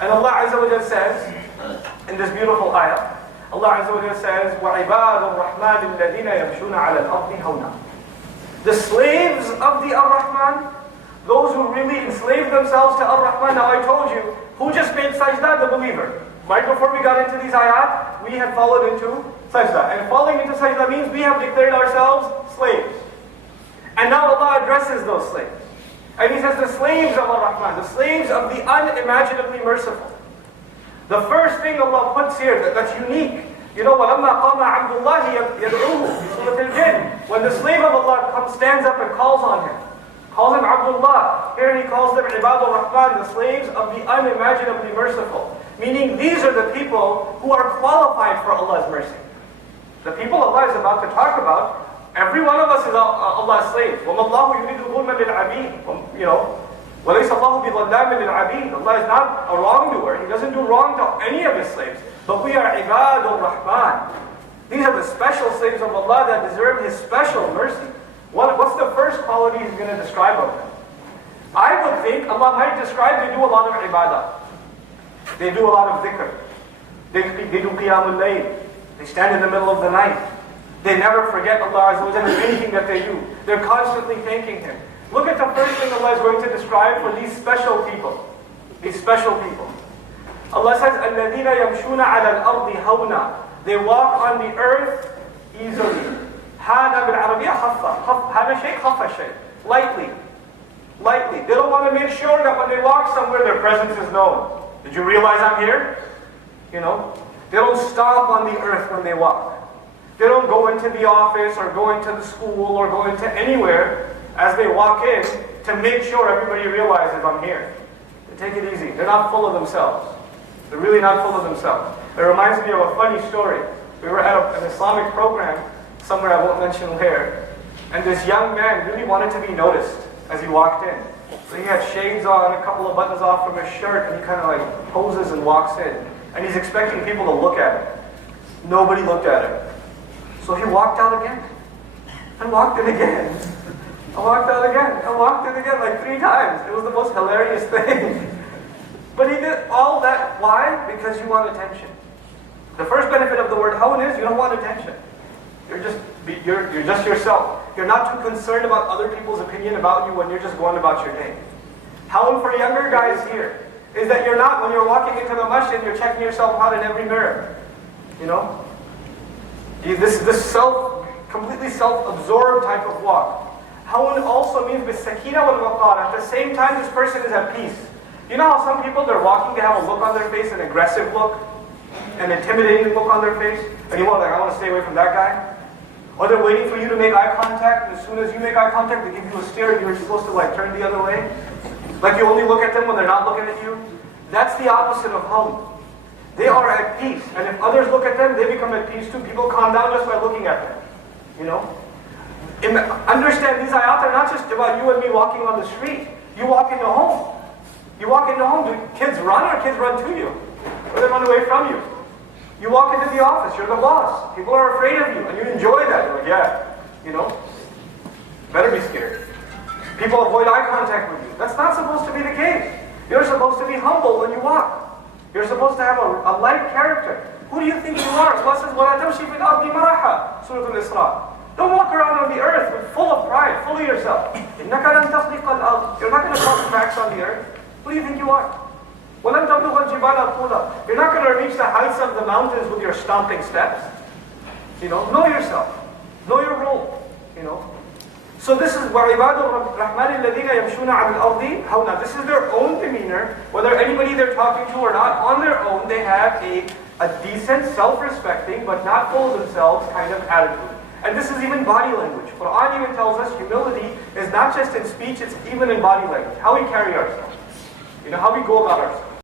And Allah Azza wa Jalla says, in this beautiful ayah, Allah Azza wa Jalla says, وَعِبَادُ الرَّحْمَنِ الَّذِينَ يَمْشُونَ عَلَى الْأَرْضِ هَوْنًا. The slaves of the Ar-Rahman, those who really enslaved themselves to Ar-Rahman. Now I told you, who just made sajda? The believer. Right before we got into these ayat, we had followed into sajda. And falling into sajda means we have declared ourselves slaves. And now Allah addresses those slaves. And He says the slaves of Ar-Rahman, the slaves of the unimaginably merciful. The first thing Allah puts here that's unique, you know, وَلَمَّا قَامَ عَبْدُ اللَّهِ يَدْعُوهُ في سورة الجن. When the slave of Allah stands up and calls on him, calls him Abdullah. Here He calls them Ibadul Rahman, the slaves of the unimaginably merciful. Meaning these are the people who are qualified for Allah's mercy. The people Allah is about to talk about, every one of us is Allah's slave. وَمَا اللَّهُ يُرِيدُ ظُلْمًا لِلْعَبِيدِ. You know, وَلَيْسَ اللَّهُ بِظَلَّامٍ لِلْعَبِيدِ. Allah is not a wrongdoer. He doesn't do wrong to any of His slaves. But we are Ibadul Rahman. These are the special slaves of Allah that deserve His special mercy. What's the first quality He's going to describe of them? I would think Allah might describe they do a lot of ibadah. They do a lot of dhikr. They do qiyamul layl. They stand in the middle of the night. They never forget Allah Azza wa Jalla in anything that they do. They're constantly thanking Him. Look at the first thing Allah is going to describe for these special people. These special people. Allah says, الَّذِينَ يَمْشُونَ عَلَى الْأَرْضِ هَوْنًا. They walk on the earth easily. هَذَا بِالْعَرَبِيَّةِ خَفَّةً. هَذَا شَيْء خَفَّ شَيْء. Lightly. Lightly. They don't want to make sure that when they walk somewhere, their presence is known. Did you realize I'm here? You know? They don't stomp on the earth when they walk. They don't go into the office or go into the school or go into anywhere as they walk in to make sure everybody realizes I'm here. They take it easy. They're not full of themselves. They're really not full of themselves. It reminds me of a funny story. We were at an Islamic program, somewhere I won't mention where, and this young man really wanted to be noticed as he walked in. So he had shades on, a couple of buttons off from his shirt, and he kind of like poses and walks in. And he's expecting people to look at him. Nobody looked at him. So he walked out again. And walked in again. And walked out again. And walked in again like 3 times. It was the most hilarious thing. But he did all that. Why? Because you want attention. The first benefit of the word hawn is you don't want attention. You're just yourself. You're not too concerned about other people's opinion about you when you're just going about your day. Hawn for younger guys here is that you're not, when you're walking into the masjid, you're checking yourself out in every mirror. You know? This completely self-absorbed type of walk. Hawn also means bis-sakina wal-waqar. At the same time, this person is at peace. You know how some people, they're walking, they have a look on their face, an aggressive look, an intimidating look on their face, and you want, like, I want to stay away from that guy. Or they're waiting for you to make eye contact, and as soon as you make eye contact, they give you a stare, and you're supposed to like turn the other way. Like you only look at them when they're not looking at you. That's the opposite of hawn. They are at peace, and if others look at them, they become at peace too. People calm down just by looking at them. You know? Understand, these ayat are not just about you and me walking on the street. You walk into home. You walk into home, do kids run or kids run to you? Or they run away from you? You walk into the office, you're the boss. People are afraid of you, and you enjoy that. You're like, yeah, you know, better be scared. People avoid eye contact with you. That's not supposed to be the case. You're supposed to be humble when you walk. You're supposed to have a light character. Who do you think you are? Allah says, وَلَا تَمْشِي فِي الْأَرْضِ مَرَحًا. Surah Al-Isra. Don't walk around on the earth with full of pride, full of yourself. إِنَّكَ لَن تَخْلِقَ الْأَرْضِ. You're not going to cause cracks on the earth. Who do you think you are? وَلَن تَبْلُغَ الْجِبَالَ طُولًا. You're not going to reach the heights of the mountains with your stomping steps. You know yourself. Know your role. You know. So this is وَعِبَادُ الرَّحْمَنِ الَّذِينَ يَمْشُونَ عَلَى الْأَرْضِ هَوْنًا. This is their own demeanor. Whether anybody they're talking to or not, on their own they have a decent, self-respecting, but not full of themselves kind of attitude. And this is even body language. Quran even tells us humility is not just in speech, it's even in body language. How we carry ourselves. You know, how we go about ourselves.